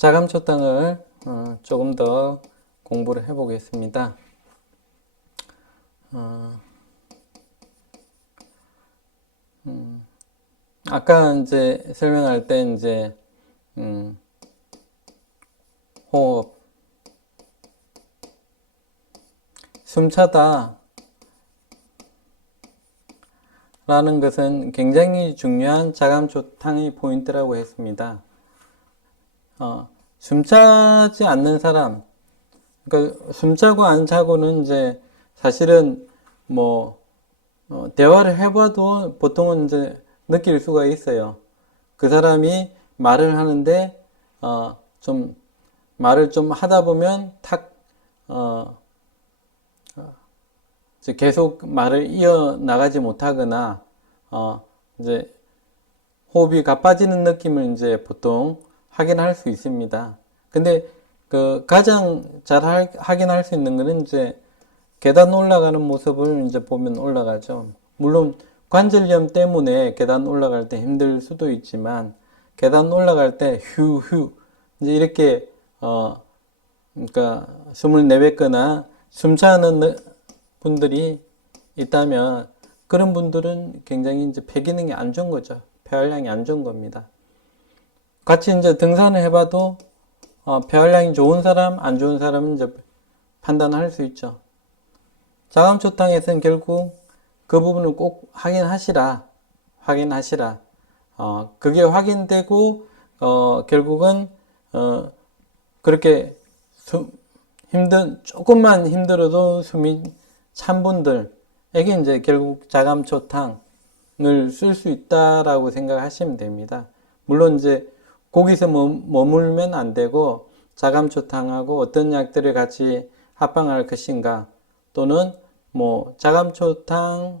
자감초탕을 조금 더 공부를 해 보겠습니다. 아까 이제 설명할 때 이제 호흡, 숨차다 라는 것은 굉장히 중요한 자감초탕의 포인트라고 했습니다. 숨차지 않는 사람, 그러니까 숨차고 안 차고는 이제 사실은 뭐 대화를 해봐도 보통은 이제 느낄 수가 있어요. 그 사람이 말을 하는데 좀 말을 좀 하다 보면 탁 이제 계속 말을 이어 나가지 못하거나 이제 호흡이 가빠지는 느낌을 이제 보통 확인할 수 있습니다. 근데 그 가장 잘 확인할 수 있는 거는 이제 계단 올라가는 모습을 이제 보면 올라가죠. 물론 관절염 때문에 계단 올라갈 때 힘들 수도 있지만 계단 올라갈 때 휴휴 이제 이렇게 그러니까 숨을 내뱉거나 숨차는 분들이 있다면 그런 분들은 굉장히 이제 폐 기능이 안 좋은 거죠. 폐활량이 안 좋은 겁니다. 같이 이제 등산을 해봐도 폐활량이 좋은 사람, 안 좋은 사람은 이제 판단할 수 있죠. 자감초탕에서는 결국 그 부분을 꼭 확인하시라. 그게 확인되고 결국은 그렇게 조금만 힘들어도 숨이 찬 분들에게 이제 결국 자감초탕을 쓸 수 있다라고 생각하시면 됩니다. 물론 이제 거기서 머물면 안 되고 자감초탕하고 어떤 약들을 같이 합방할 것인가 또는 뭐 자감초탕보다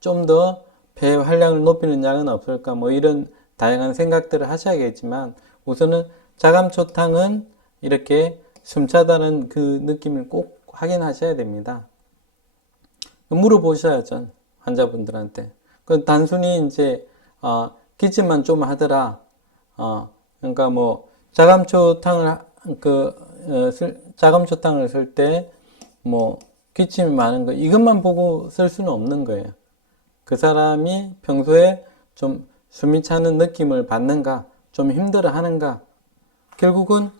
좀 더 폐 활량을 높이는 약은 없을까 뭐 이런 다양한 생각들을 하셔야겠지만 우선은 자감초탕은 이렇게 숨차다는 그 느낌을 꼭 확인하셔야 됩니다. 물어보셔야죠 환자분들한테. 그 단순히 이제 기침만 좀 하더라. 그러니까 뭐 자감초탕을 쓸 때 뭐 기침이 많은 거 이것만 보고 쓸 수는 없는 거예요. 그 사람이 평소에 좀 숨이 차는 느낌을 받는가, 좀 힘들어 하는가. 결국은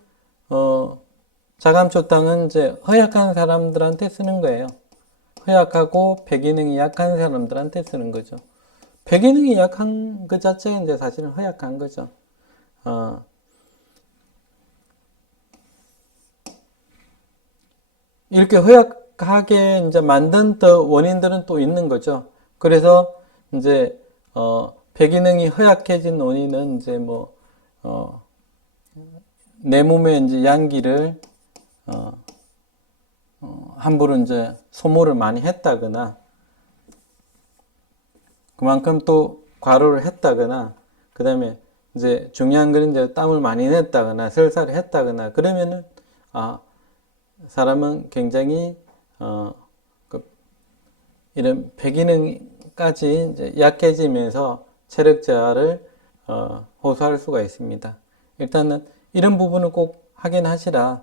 자감초탕은 이제 허약한 사람들한테 쓰는 거예요. 허약하고 폐기능이 약한 사람들한테 쓰는 거죠. 폐기능이 약한 그 자체가 이제 사실은 허약한 거죠. 이렇게 허약하게 이제 만든 더 원인들은 또 있는 거죠. 그래서 이제 폐기능이 허약해진 원인은 이제 뭐 내 몸에 이제 양기를 함부로 이제 소모를 많이 했다거나 그만큼 또 과로를 했다거나 그 다음에 이제 중요한 건 이제 땀을 많이 냈다거나 설사를 했다거나 그러면은 사람은 굉장히 이런 폐기능까지 이제 약해지면서 체력 저하를 호소할 수가 있습니다. 일단은 이런 부분을 꼭 확인하시라.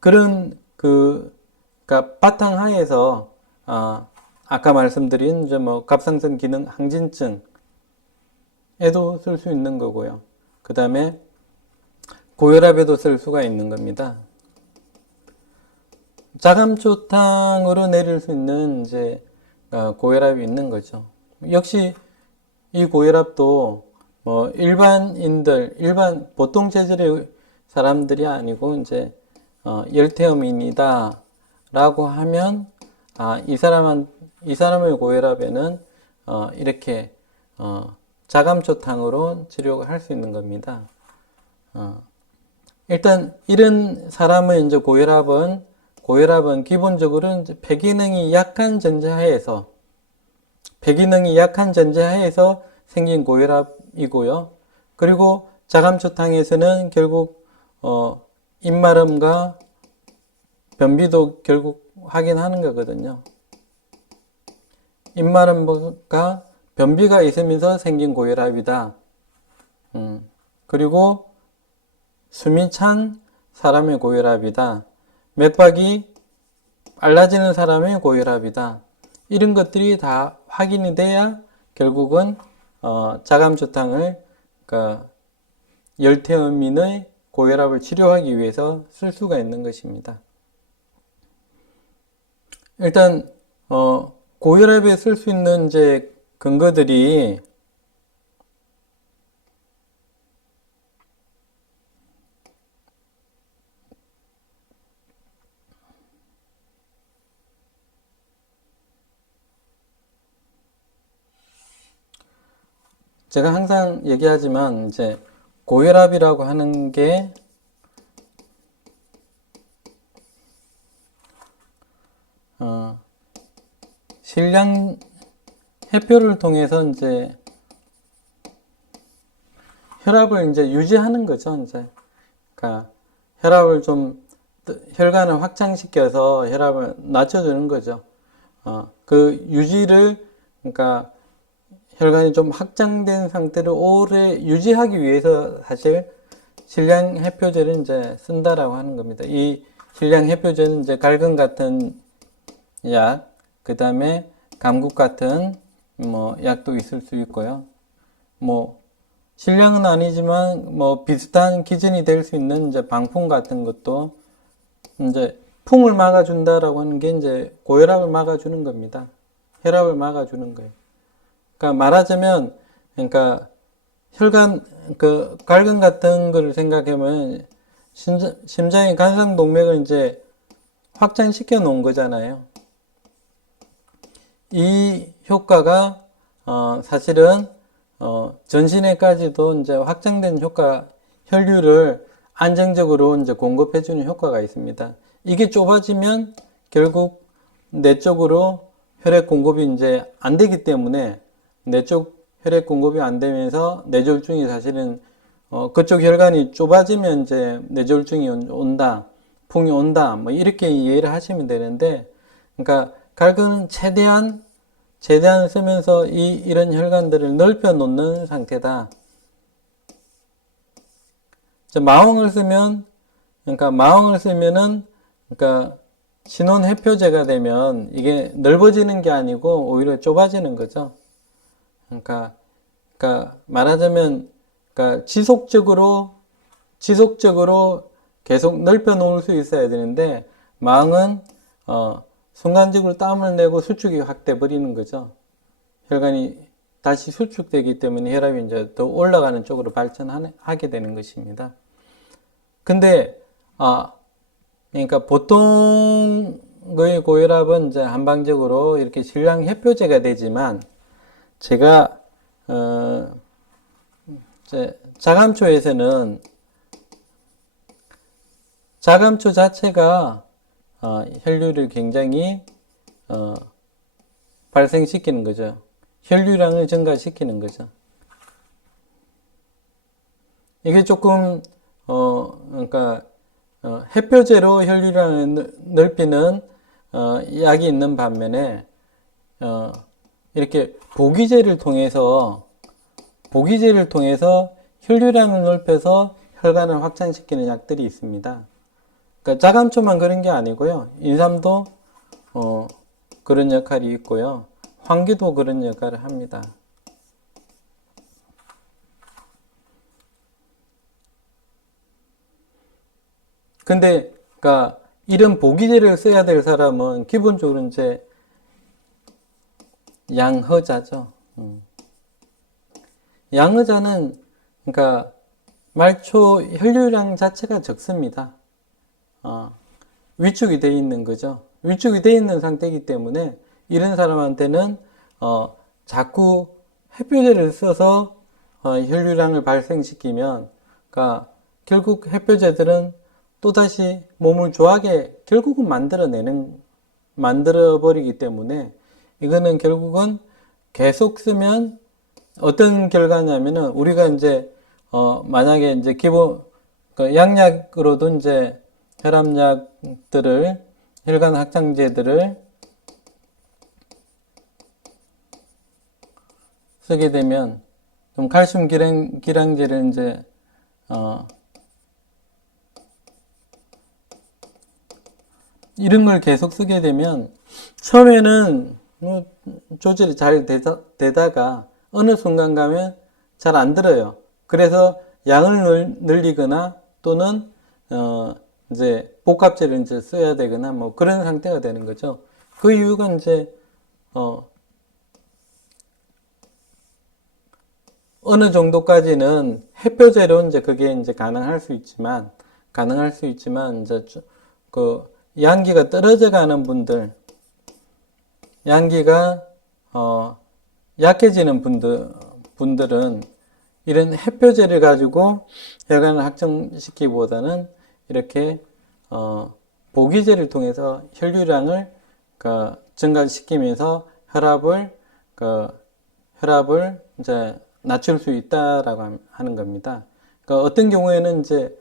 그런 그러니까 바탕하에서 아까 말씀드린 이제 뭐 갑상선 기능 항진증에도 쓸 수 있는 거고요. 그 다음에 고혈압에도 쓸 수가 있는 겁니다. 자감초탕으로 내릴 수 있는 이제 고혈압이 있는 거죠. 역시 이 고혈압도 뭐 일반 보통 체질의 사람들이 아니고 이제 열태어민이다라고 하면 이 사람의 고혈압에는 이렇게 자감초탕으로 치료를 할 수 있는 겁니다. 일단 이런 사람의 이제 고혈압은 기본적으로 이제 폐기능이 약한 전제하에서 생긴 고혈압이고요. 그리고 자감초탕에서는 결국 입마름과 변비도 결국 확인하는 거거든요. 입마름과 변비가 있으면서 생긴 고혈압이다. 그리고 숨이 찬 사람의 고혈압이다. 맥박이 빨라지는 사람의 고혈압이다. 이런 것들이 다 확인이 돼야 결국은 자감초탕을 그러니까 열태어민의 고혈압을 치료하기 위해서 쓸 수가 있는 것입니다. 일단 고혈압에 쓸 수 있는 이제 근거들이 제가 항상 얘기하지만 이제 고혈압이라고 하는 게 실량 해표를 통해서 이제 혈압을 이제 유지하는 거죠. 이제 그러니까 혈압을 좀 혈관을 확장시켜서 혈압을 낮춰주는 거죠. 그 유지를 그러니까 혈관이 좀 확장된 상태를 오래 유지하기 위해서 사실 실량 해표제를 이제 쓴다라고 하는 겁니다. 이 실량 해표제는 이제 갈근 같은 약, 그 다음에 감국 같은 뭐 약도 있을 수 있고요. 뭐 실량은 아니지만 뭐 비슷한 기준이 될 수 있는 이제 방풍 같은 것도 이제 풍을 막아준다라고 하는 게 이제 고혈압을 막아주는 겁니다. 혈압을 막아주는 거예요. 그러니까 말하자면 그러니까 혈관 그 갈근 같은 거를 생각하면 심장의 간상동맥을 이제 확장시켜 놓은 거잖아요. 이 효과가 사실은 전신에까지도 이제 확장된 효과, 혈류를 안정적으로 이제 공급해주는 효과가 있습니다. 이게 좁아지면 결국 내 쪽으로 혈액 공급이 이제 안 되기 때문에 내 쪽 혈액 공급이 안 되면서 뇌졸중이 사실은 그쪽 혈관이 좁아지면 이제 뇌졸중이 온다, 풍이 온다, 뭐 이렇게 이해를 하시면 되는데, 그러니까 갈근은 최대한 쓰면서 이런 혈관들을 넓혀 놓는 상태다. 마홍을 쓰면, 그러니까 마홍을 쓰면은, 그러니까 신혼 해표제가 되면 이게 넓어지는 게 아니고 오히려 좁아지는 거죠. 그러니까 말하자면, 그러니까 지속적으로 계속 넓혀 놓을 수 있어야 되는데, 마홍은, 순간적으로 땀을 내고 수축이 확 돼 버리는 거죠. 혈관이 다시 수축되기 때문에 혈압이 이제 더 올라가는 쪽으로 발전하게 되는 것입니다. 근데, 그러니까 보통의 고혈압은 이제 한방적으로 이렇게 실량 해표제가 되지만, 제가, 이제 자감초에서는 자감초 자체가 혈류를 굉장히 발생시키는 거죠. 혈류량을 증가시키는 거죠. 이게 조금 그러니까 해표제로 혈류량을 넓히는 약이 있는 반면에 이렇게 보기제를 통해서 혈류량을 넓혀서 혈관을 확장시키는 약들이 있습니다. 그러니까 자감초만 그런 게 아니고요. 인삼도 그런 역할이 있고요. 황기도 그런 역할을 합니다. 근데 그러니까 이런 보기제를 써야 될 사람은 기본적으로 이제 양허자죠. 양허자는 그러니까 말초 혈류량 자체가 적습니다. 위축이 되어 있는 거죠. 위축이 되어 있는 상태이기 때문에 이런 사람한테는 자꾸 햇표제를 써서 혈류량을 발생시키면, 그러니까 결국 햇표제들은 또다시 몸을 좋아하게 결국은 만들어버리기 때문에 이거는 결국은 계속 쓰면 어떤 결과냐면은 우리가 이제 만약에 이제 기본 그 양약으로도 이제 혈압약들을 혈관 확장제들을 쓰게 되면 좀 칼슘 기량제를 이제 이런 걸 계속 쓰게 되면 처음에는 뭐 조절이 잘 되다가 어느 순간 가면 잘 안 들어요. 그래서 양을 늘리거나 또는 이제 복합제를 이제 써야 되거나 뭐 그런 상태가 되는 거죠. 그 이유가 이제 어느 정도까지는 햇볕제로 이제 그게 이제 가능할 수 있지만 이제 그 양기가 떨어져 가는 양기가 약해지는 분들은 이런 햇볕제를 가지고 혈관을 확정시키기보다는 이렇게 보기제를 통해서 혈류량을 증가시키면서 혈압을 이제 낮출 수 있다라고 하는 겁니다. 그러니까 어떤 경우에는 이제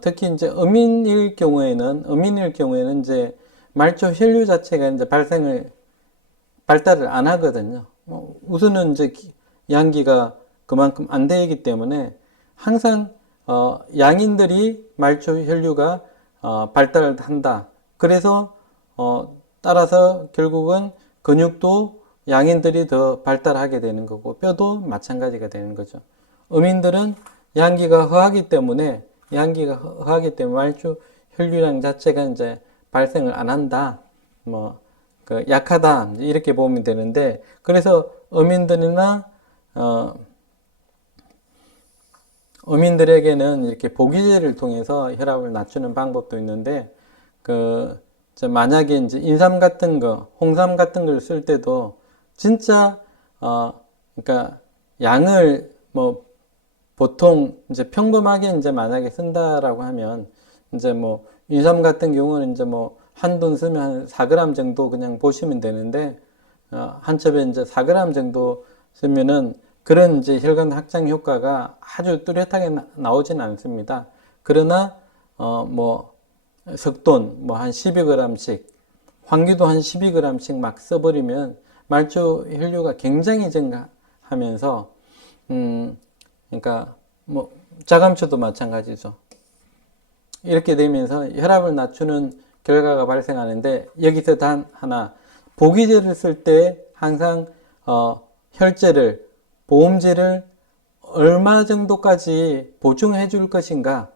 특히 이제 어민일 경우에는 이제 말초 혈류 자체가 이제 발달을 안 하거든요. 우선은 이제 양기가 그만큼 안 되기 때문에 항상 양인들이 말초 혈류가 발달을 한다. 그래서 따라서 결국은 근육도 양인들이 더 발달하게 되는 거고 뼈도 마찬가지가 되는 거죠. 어민들은 양기가 허하기 때문에 말초 혈류량 자체가 이제 발생을 안 한다. 약하다. 이렇게 보면 되는데 그래서 어민들에게는 이렇게 보기제를 통해서 혈압을 낮추는 방법도 있는데 만약에 이제 인삼 같은 거, 홍삼 같은 걸 쓸 때도 진짜 그러니까 양을 뭐 보통 이제 평범하게 이제 만약에 쓴다라고 하면 이제 뭐 인삼 같은 경우는 이제 뭐 한 돈 쓰면 한 4g 정도 그냥 보시면 되는데 한 첩에 이제 4g 정도 쓰면은 그런 이제 혈관 확장 효과가 아주 뚜렷하게 나오진 않습니다. 그러나 뭐 석돈 뭐 한 12g씩 황기도 한 12g씩 막 써버리면 말초 혈류가 굉장히 증가하면서 그러니까 뭐 자감초도 마찬가지죠. 이렇게 되면서 혈압을 낮추는 결과가 발생하는데 여기서 단 하나 보기제를 쓸 때 항상 보험제를 얼마 정도까지 보충해 줄 것인가.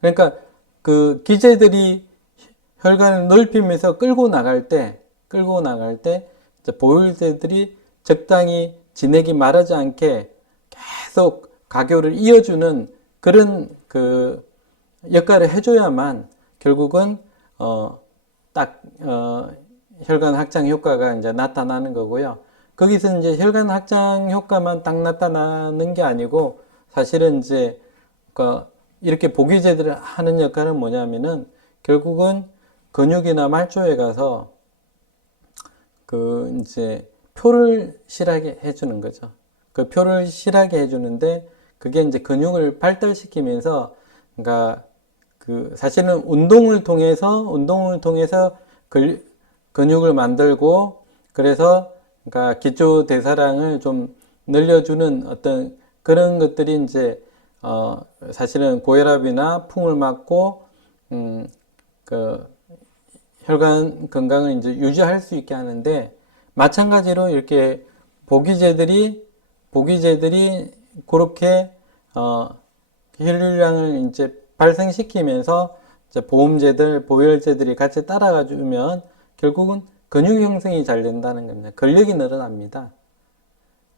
그러니까 그 기제들이 혈관을 넓히면서 끌고 나갈 때 보혈제들이 적당히 진액이 마르지 않게 계속 가교를 이어주는 그런 그 역할을 해줘야만 결국은 혈관 확장 효과가 이제 나타나는 거고요. 거기서 이제 혈관 확장 효과만 딱 나타나는 게 아니고 사실은 이제 이렇게 보기제들을 하는 역할은 뭐냐면은 결국은 근육이나 말초에 가서 이제 표를 실하게 해주는 거죠. 그 표를 실하게 해주는데 그게 이제 근육을 발달시키면서 그러니까 사실은 운동을 통해서 근육을 만들고 그래서 그러니까 기초 대사량을 좀 늘려주는 어떤 그런 것들이 이제 사실은 고혈압이나 풍을 막고 혈관 건강을 이제 유지할 수 있게 하는데 마찬가지로 이렇게 보기제들이 그렇게 혈류량을 이제 발생시키면서 이제 보혈제들이 같이 따라가 주면 결국은 근육 형성이 잘 된다는 겁니다. 근력이 늘어납니다.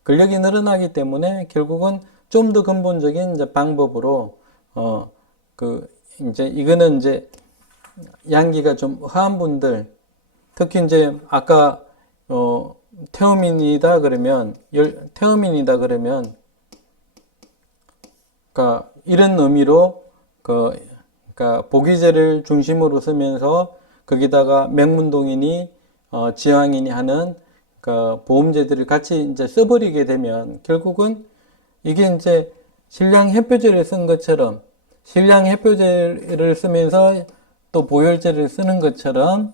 근력이 늘어나기 때문에 결국은 좀 더 근본적인 이제 방법으로 이제 이거는 이제 양기가 좀 허한 분들 특히 이제 아까 태어민이다 그러면 그러니까 이런 의미로 그러니까 보기제를 중심으로 쓰면서 거기다가 맹문동인이 지황인이 하는 보험제들을 같이 이제 써버리게 되면 결국은 이게 이제 신량 햇표제를 쓴 것처럼 신량 햇표제를 쓰면서 또 보혈제를 쓰는 것처럼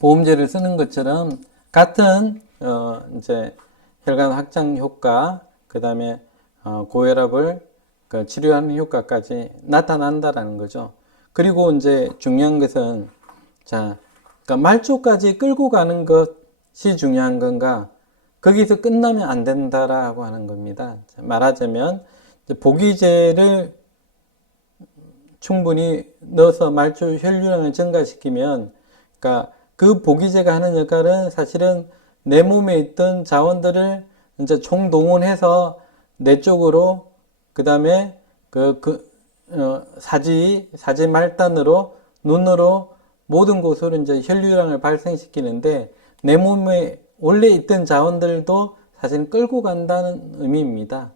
보험제를 쓰는 것처럼 같은 이제 혈관 확장 효과 그다음에 고혈압을 치료하는 효과까지 나타난다라는 거죠. 그리고 이제 중요한 것은 자, 그러니까 말초까지 끌고 가는 것이 중요한 건가? 거기서 끝나면 안 된다라고 하는 겁니다. 말하자면 보기제를 충분히 넣어서 말초 혈류량을 증가시키면, 그러니까 그 보기제가 하는 역할은 사실은 내 몸에 있던 자원들을 이제 총동원해서 내 쪽으로, 그 다음에 사지 말단으로, 눈으로 모든 곳으로 이제 혈류량을 발생시키는데, 내 몸에 원래 있던 자원들도 사실 끌고 간다는 의미입니다.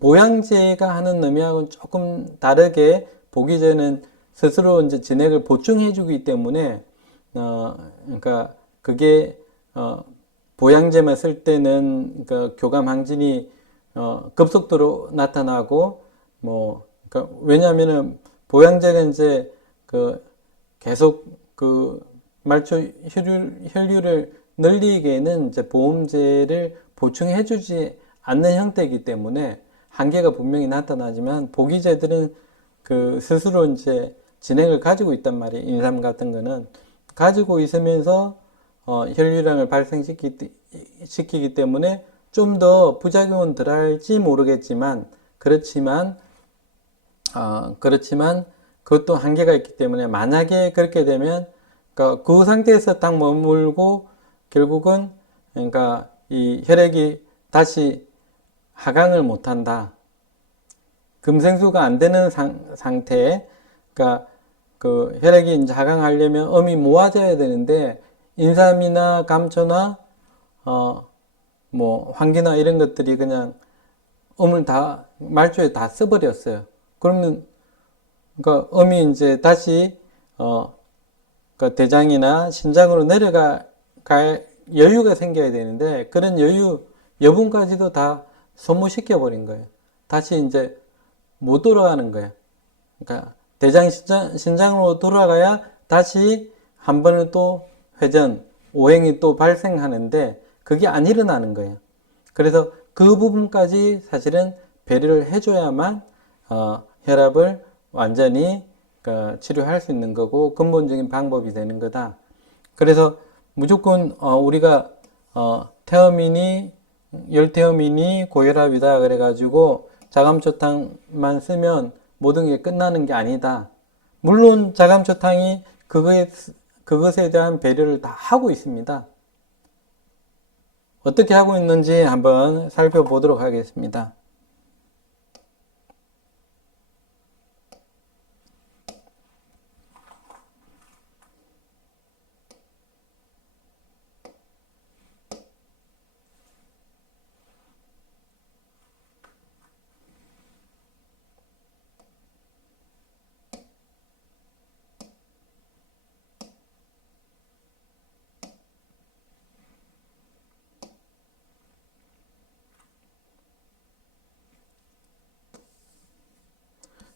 보양제가 하는 의미하고는 조금 다르게 보기제는 스스로 이제 진액을 보충해주기 때문에, 그러니까 그게, 보양제만 쓸 때는 그 교감 항진이 급속도로 나타나고, 그러니까 왜냐하면은 보양제가 이제 계속 말초 혈류를 늘리기에는 이제 보험제를 보충해주지 않는 형태이기 때문에 한계가 분명히 나타나지만, 보기제들은 스스로 이제 진행을 가지고 있단 말이에요. 인삼 같은 거는 가지고 있으면서 혈류량을 발생시키기 때문에 좀 더 부작용은 덜할지 모르겠지만, 그렇지만 그것도 한계가 있기 때문에, 만약에 그렇게 되면 그러니까 그 상태에서 딱 머물고 결국은, 그러니까 이 혈액이 다시 하강을 못한다. 금생수가 안 되는 상태, 그러니까 그 혈액이 이제 하강하려면 음이 모아져야 되는데, 인삼이나 감초나 황기나 이런 것들이 그냥 음을 다 말초에 다 써버렸어요. 그러면 그러니까 음이 이제 다시 그 대장이나 신장으로 내려갈 여유가 생겨야 되는데, 그런 여분까지도 다 소모시켜 버린 거예요. 다시 이제 못 돌아가는 거예요. 그러니까 대장 신장으로 돌아가야 다시 한 번은 또 회전, 오행이 또 발생하는데, 그게 안 일어나는 거예요. 그래서 그 부분까지 사실은 배려를 해줘야만 혈압을 완전히 치료할 수 있는 거고, 근본적인 방법이 되는 거다. 그래서 무조건 우리가 열태어민이 고혈압이다 그래가지고 자감초탕만 쓰면 모든 게 끝나는 게 아니다. 물론 자감초탕이 그것에 대한 배려를 다 하고 있습니다. 어떻게 하고 있는지 한번 살펴보도록 하겠습니다.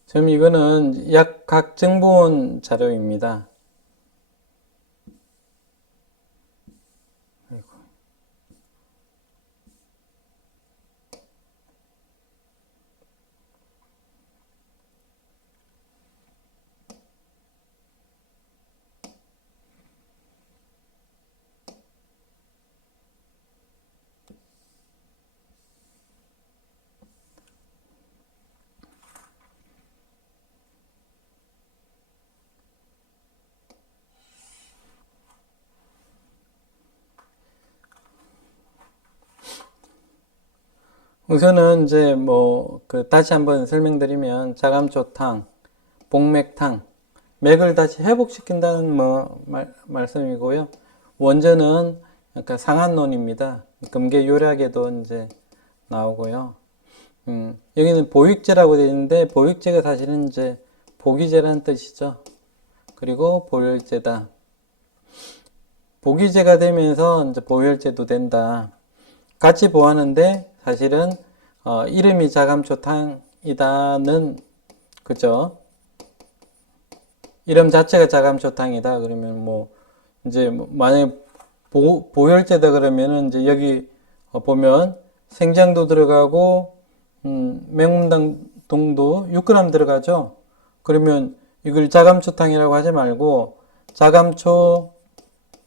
지금 이거는 약학 정보원 자료입니다. 우선은 이제 다시 한번 설명드리면, 자감초탕, 복맥탕, 맥을 다시 회복시킨다는 말씀이고요. 원전은 약간 상한론입니다. 금계요약에도 이제 나오고요. 여기는 보육제라고 되어 있는데, 보육제가 사실은 이제 보기제라는 뜻이죠. 그리고 보혈제다. 보기제가 되면서 이제 보혈제도 된다. 같이 보았는데, 사실은 이름이 자감초탕이다는, 그죠? 이름 자체가 자감초탕이다 그러면 이제 만약에 보혈제다 그러면은 이제 여기 보면 생장도 들어가고 맹문당동도 6g 들어가죠. 그러면 이걸 자감초탕이라고 하지 말고 자감초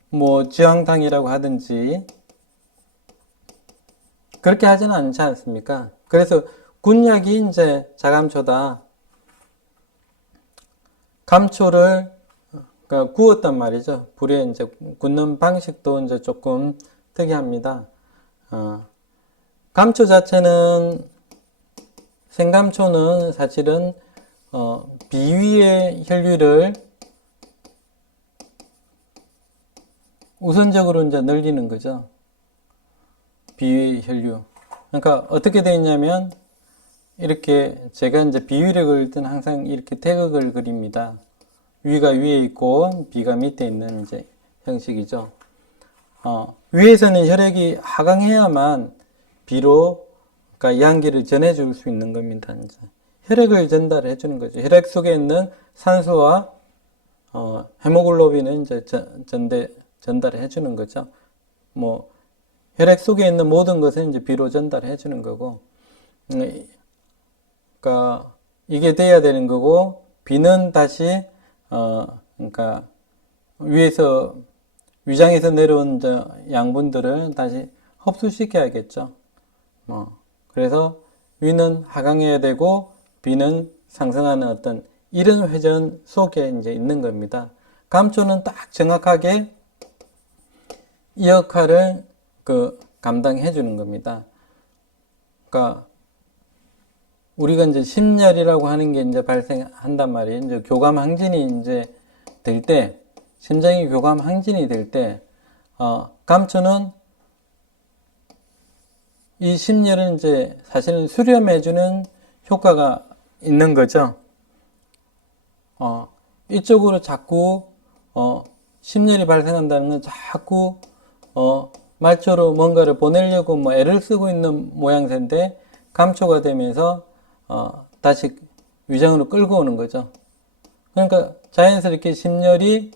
뭐 지황탕이라고 하든지 그렇게 하지는 않지 않습니까? 그래서 군약이 이제 자감초다. 감초를 그러니까 구웠단 말이죠. 불에 이제 굽는 방식도 이제 조금 특이합니다. 감초 자체는 생감초는 사실은 비위의 혈류를 우선적으로 이제 늘리는 거죠. 비위 혈류. 그러니까 어떻게 되어 있냐면 이렇게 제가 이제 비위를 그릴 때는 항상 이렇게 태극을 그립니다. 위가 위에 있고 비가 밑에 있는 이제 형식이죠. 위에서는 혈액이 하강해야만 비로 그러니까 양기를 전해줄 수 있는 겁니다. 이제 혈액을 전달해 주는 거죠. 혈액 속에 있는 산소와 헤모글로빈은 이제 전달해 주는 거죠. 뭐 혈액 속에 있는 모든 것은 이제 비로 전달해 주는 거고, 그러니까 이게 돼야 되는 거고, 비는 다시 그러니까 위에서 위장에서 내려온 양분들을 다시 흡수시켜야겠죠. 그래서 위는 하강해야 되고 비는 상승하는 어떤 이런 회전 속에 이제 있는 겁니다. 감초는 딱 정확하게 이 역할을 감당해 주는 겁니다. 그러니까 우리가 이제 심열이라고 하는 게 이제 발생한단 말이에요. 이제 교감 항진이 이제 될 때, 심장이 교감 항진이 될 때, 감초는 이 심열은 이제 사실은 수렴해주는 효과가 있는 거죠. 이쪽으로 자꾸, 심열이 발생한다는 건 자꾸, 말초로 뭔가를 보내려고 뭐 애를 쓰고 있는 모양새인데, 감초가 되면서, 다시 위장으로 끌고 오는 거죠. 그러니까 자연스럽게 심열이,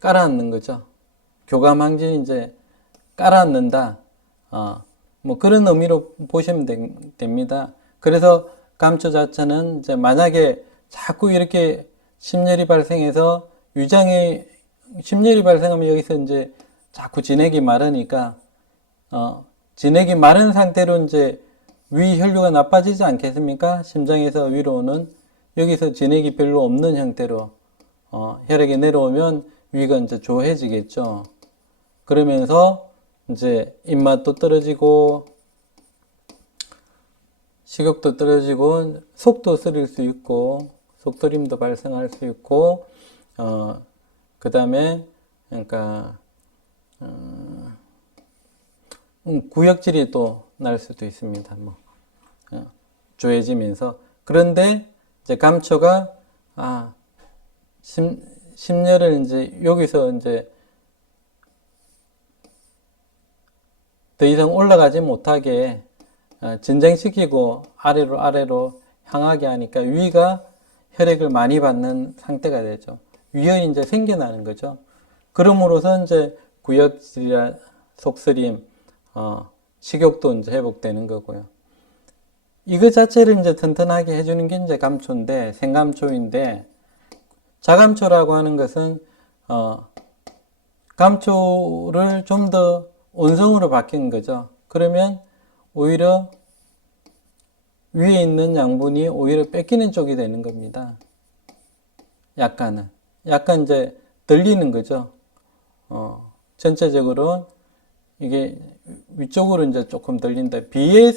깔아앉는 거죠. 교감항진이 이제 깔아앉는다. 뭐 그런 의미로 보시면 됩니다. 그래서 감초 자체는 이제 만약에 자꾸 이렇게 심열이 발생해서 위장에 심열이 발생하면 여기서 이제 자꾸 진액이 마르니까 진액이 마른 상태로 이제 위 혈류가 나빠지지 않겠습니까? 심장에서 위로 오는 여기서 진액이 별로 없는 형태로 혈액이 내려오면 위가 이제 조해지겠죠. 그러면서 이제 입맛도 떨어지고 식욕도 떨어지고 속도 쓰릴 수 있고 속도림도 발생할 수 있고 그 다음에 그러니까 구역질이 또 날 수도 있습니다. 뭐 조해지면서 그런데 이제 감초가 심열을 이제 여기서 이제 더 이상 올라가지 못하게 진정시키고 아래로 향하게 하니까 위가 혈액을 많이 받는 상태가 되죠. 위혈이 이제 생겨나는 거죠. 그럼으로써 이제 구역질이나 속쓰림, 식욕도 이제 회복되는 거고요. 이거 자체를 이제 튼튼하게 해주는 게 이제 감초인데, 생감초인데, 자감초라고 하는 것은, 감초를 좀 더 온성으로 바뀐 거죠. 그러면 오히려 위에 있는 양분이 오히려 뺏기는 쪽이 되는 겁니다. 약간 이제 들리는 거죠. 전체적으로 이게 위쪽으로 이제 조금 들린다. 비의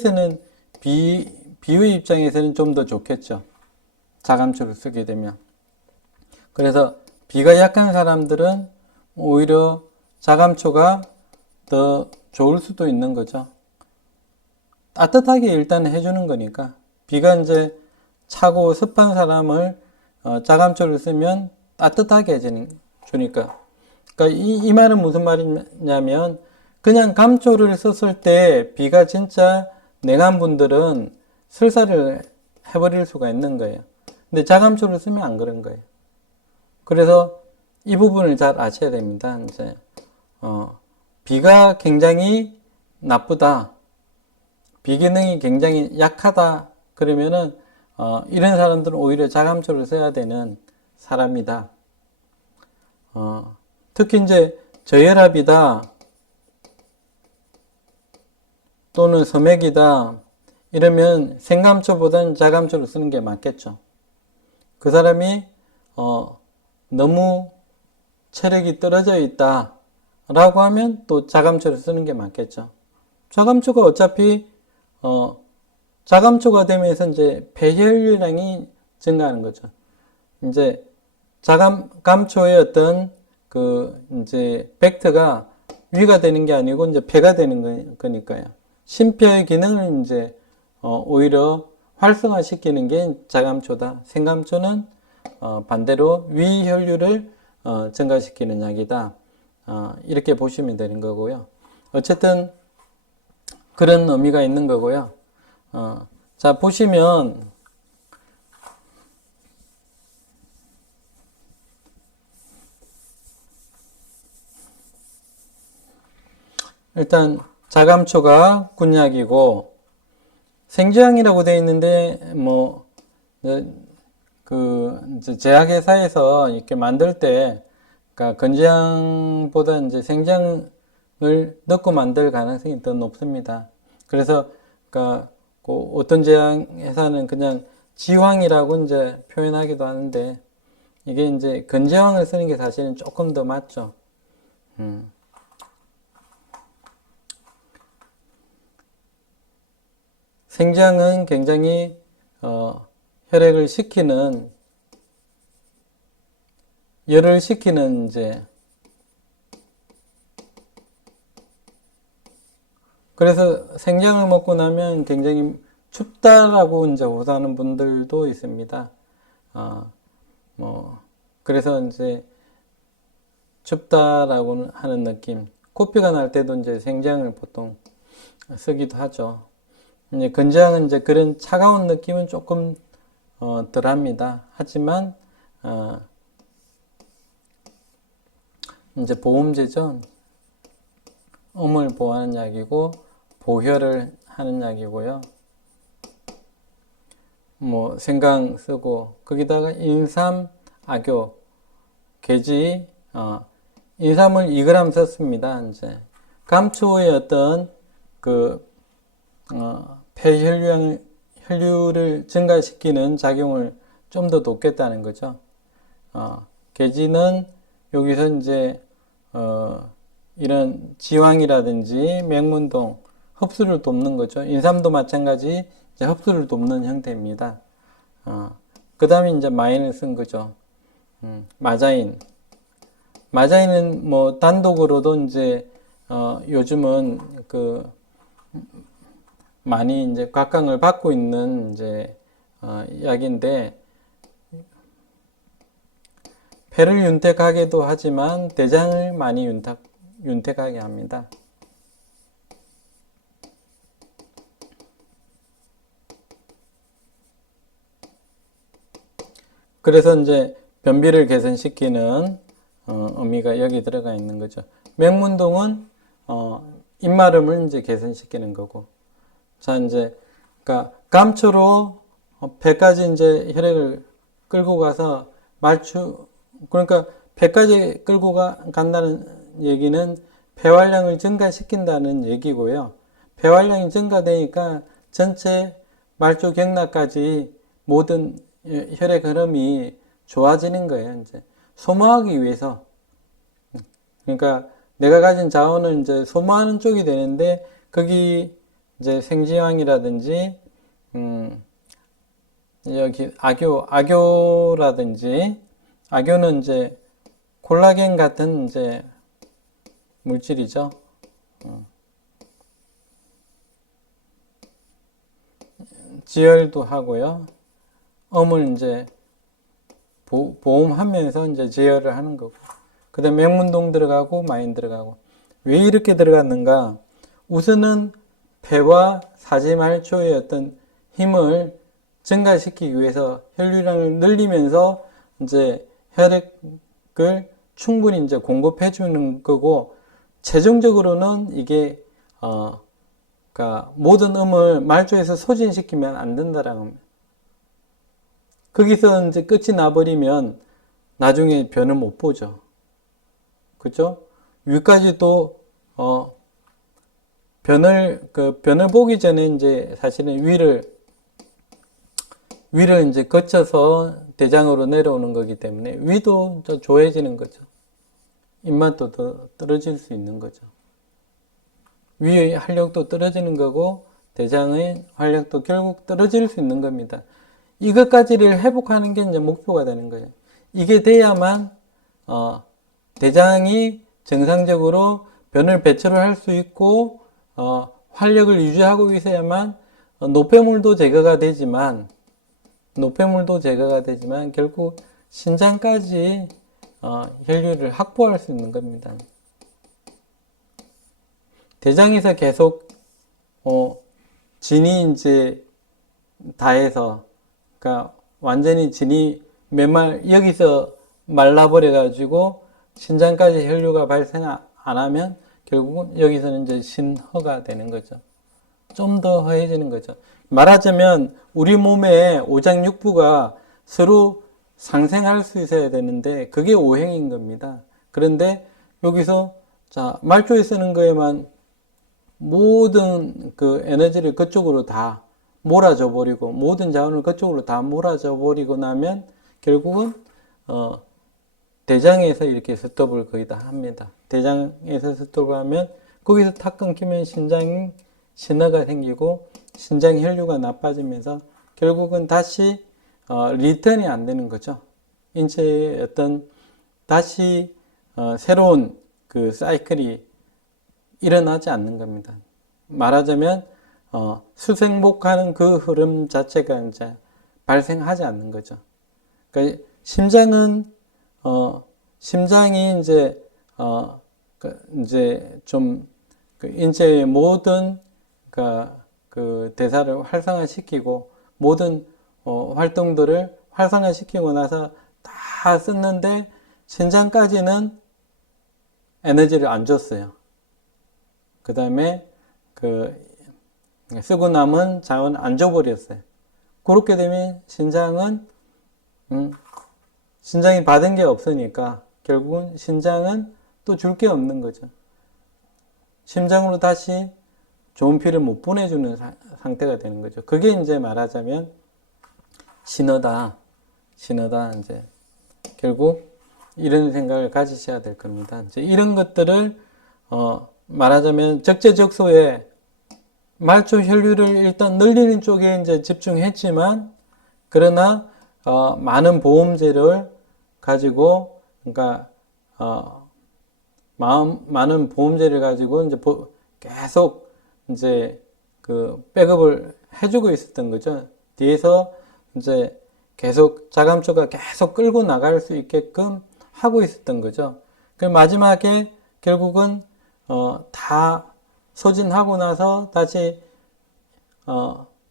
입장에서는 좀 더 좋겠죠. 자감초를 쓰게 되면. 그래서 비가 약한 사람들은 오히려 자감초가 더 좋을 수도 있는 거죠. 따뜻하게 일단 해주는 거니까. 비가 이제 차고 습한 사람을 자감초를 쓰면 따뜻하게 해주니까. 그러니까 이 말은 무슨 말이냐면 그냥 감초를 썼을 때 비가 진짜 냉한 분들은 설사를 해버릴 수가 있는 거예요. 근데 자감초를 쓰면 안 그런 거예요. 그래서 이 부분을 잘 아셔야 됩니다. 이제 비가 굉장히 나쁘다, 비 기능이 굉장히 약하다 그러면은 이런 사람들은 오히려 자감초를 써야 되는 사람이다. 특히 이제 저혈압이다 또는 소맥이다 이러면 생감초보다는 자감초를 쓰는 게 맞겠죠. 그 사람이 너무 체력이 떨어져 있다 라고 하면 또 자감초를 쓰는 게 맞겠죠. 자감초가 어차피 자감초가 되면서 이제 폐혈류량이 증가하는 거죠. 이제 감초의 어떤 이제 벡터가 위가 되는 게 아니고 이제 폐가 되는 거니까요. 심폐의 기능을 이제 오히려 활성화시키는 게 자감초다. 생감초는 반대로 위혈류를 증가시키는 약이다. 이렇게 보시면 되는 거고요. 어쨌든 그런 의미가 있는 거고요. 자, 보시면 일단 자감초가 군약이고 생지향이라고 되어 있는데 뭐 이제 제약회사에서 이렇게 만들 때 그러니까 건지향보다 이제 생지향을 넣고 만들 가능성이 더 높습니다. 그래서 그러니까 어떤 제약회사는 그냥 지황이라고 이제 표현하기도 하는데 이게 이제 건지황을 쓰는 게 사실은 조금 더 맞죠. 생지향은 굉장히 혈액을 식히는 열을 식히는 이제 그래서 생지향을 먹고 나면 굉장히 춥다라고 이제 호소하는 분들도 있습니다. 그래서 이제 춥다라고 하는 느낌. 코피가 날 때도 이제 생지향을 보통 쓰기도 하죠. 이제 건지향은 이제 그런 차가운 느낌은 조금 덜합니다. 하지만 이제 보험제죠. 음을 보호하는 약이고 보혈을 하는 약이고요. 뭐 생강 쓰고 거기다가 인삼, 악교, 계지, 인삼을 2g 썼습니다. 이제 감초의 어떤 폐혈류를 증가시키는 작용을 좀 더 돕겠다는 거죠. 계지는 여기서 이제 이런 지황이라든지 맹문동 흡수를 돕는 거죠. 인삼도 마찬가지 이제 흡수를 돕는 형태입니다. 그 다음에 이제 마인을 쓴 거죠. 마자인. 마자인은 뭐 단독으로도 이제 요즘은 많이 이제 각광을 받고 있는 이제 약인데 폐를 윤택하게도 하지만 대장을 많이 윤택하게 합니다. 그래서 이제 변비를 개선시키는 의미가 여기 들어가 있는 거죠. 맹문동은 입마름을 이제 개선시키는 거고. 자, 이제 그러니까 감초로 배까지 이제 혈액을 끌고 가서 그러니까 배까지 끌고 간다는 얘기는 폐활량을 증가시킨다는 얘기고요. 폐활량이 증가되니까 전체 말초 경락까지 모든 혈액 흐름이 좋아지는 거예요. 이제 소모하기 위해서. 그러니까 내가 가진 자원을 이제 소모하는 쪽이 되는데 거기 이제 생지황이라든지 여기 악교라든지 악교는 이제 콜라겐 같은 이제 물질이죠. 지혈도 하고요. 음을 이제 보험하면서 이제 제어를 하는 거고. 그 다음에 맹문동 들어가고 마인 들어가고. 왜 이렇게 들어갔는가? 우선은 폐와 사지말초의 어떤 힘을 증가시키기 위해서 혈류량을 늘리면서 이제 혈액을 충분히 이제 공급해 주는 거고, 최종적으로는 이게 그러니까 모든 음을 말초에서 소진시키면 안 된다라는 겁니다. 거기서 이제 끝이 나버리면 나중에 변을 못 보죠. 그죠? 위까지 또, 변을 보기 전에 이제 사실은 위를 이제 거쳐서 대장으로 내려오는 거기 때문에 위도 더 조해지는 거죠. 입맛도 더 떨어질 수 있는 거죠. 위의 활력도 떨어지는 거고 대장의 활력도 결국 떨어질 수 있는 겁니다. 이것까지를 회복하는 게 이제 목표가 되는 거예요. 이게 돼야만 대장이 정상적으로 변을 배출을 할 수 있고 활력을 유지하고 있어야만 노폐물도 제거가 되지만 결국 신장까지 혈류를 확보할 수 있는 겁니다. 대장에서 계속 진이 이제 다해서, 그러니까 완전히 진이 여기서 말라버려 가지고 신장까지 혈류가 발생 안 하면 결국은 여기서는 이제 신허가 되는 거죠. 좀 더 허해지는 거죠. 말하자면 우리 몸의 오장육부가 서로 상생할 수 있어야 되는데 그게 오행인 겁니다. 그런데 여기서 자, 말초에 쓰는 거에만 모든 그 에너지를 그쪽으로 다 몰아줘 버리고 모든 자원을 그쪽으로 다 몰아줘 버리고 나면 결국은 대장에서 이렇게 스톱을 거의 다 합니다. 대장에서 스톱을 하면 거기서 탁 끊기면 신화가 생기고 신장 혈류가 나빠지면서 결국은 다시 리턴이 안 되는 거죠. 인체의 어떤 다시 새로운 그 사이클이 일어나지 않는 겁니다. 말하자면 수생복하는 그 흐름 자체가 이제 발생하지 않는 거죠. 그러니까 심장이 이제 좀 그 인체의 모든 그 대사를 활성화시키고 모든 활동들을 활성화시키고 나서 다 썼는데 신장까지는 에너지를 안 줬어요. 그 다음에 쓰고 남은 자원 안 줘버렸어요. 그렇게 되면 신장이 받은 게 없으니까 결국은 신장은 또 줄 게 없는 거죠. 심장으로 다시 좋은 피를 못 보내주는 상태가 되는 거죠. 그게 이제 말하자면 신호다. 이제 결국 이런 생각을 가지셔야 될 겁니다. 이제 이런 것들을 말하자면 적재적소에 말초 혈류를 일단 늘리는 쪽에 이제 집중했지만 그러나 많은 보험제를 가지고 그러니까 많은 보험제를 가지고 이제 계속 이제 그 백업을 해주고 있었던 거죠. 뒤에서 이제 계속 자감초가 계속 끌고 나갈 수 있게끔 하고 있었던 거죠. 그 마지막에 결국은 다 소진하고 나서 다시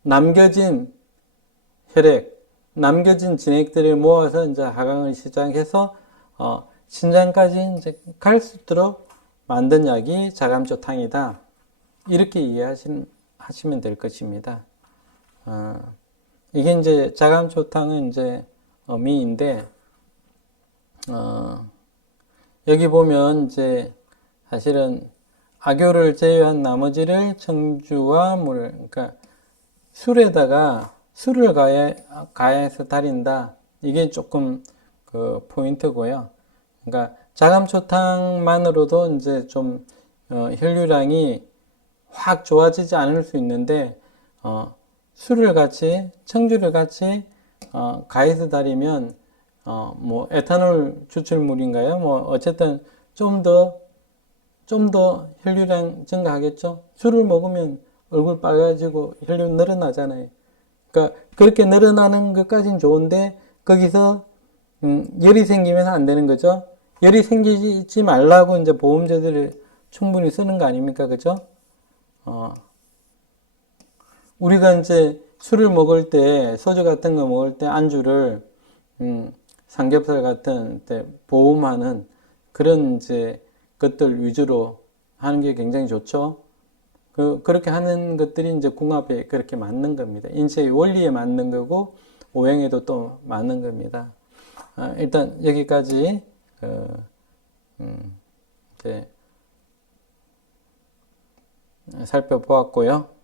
남겨진 혈액, 남겨진 진액들을 모아서 이제 하강을 시작해서 신장까지 이제 갈 수 있도록 만든 약이 자감초탕이다. 이렇게 이해하시면 될 것입니다. 이게 이제 자감초탕은 이제 어미인데 여기 보면 이제 사실은 악교를 제외한 나머지를 청주와 물, 그러니까 술에다가 술을 가해서 달인다. 이게 조금 그 포인트고요. 그러니까 자감초탕만으로도 이제 좀 혈류량이 확 좋아지지 않을 수 있는데 청주를 같이 가해서 달이면 뭐 에탄올 추출물인가요? 뭐 어쨌든 좀 더 혈류량 증가하겠죠? 술을 먹으면 얼굴 빨개지고 혈류 늘어나잖아요. 그러니까 그렇게 늘어나는 것까지는 좋은데 거기서 열이 생기면 안 되는 거죠. 열이 생기지 말라고 이제 보험제들을 충분히 쓰는 거 아닙니까? 그죠? 우리가 이제 술을 먹을 때, 소주 같은 거 먹을 때 안주를, 삼겹살 같은 때 보험하는 그런 이제 것들 위주로 하는 게 굉장히 좋죠. 그렇게 하는 것들이 이제 궁합에 그렇게 맞는 겁니다. 인체의 원리에 맞는 거고, 오행에도 또 많은 겁니다. 일단 여기까지 이제 살펴보았고요.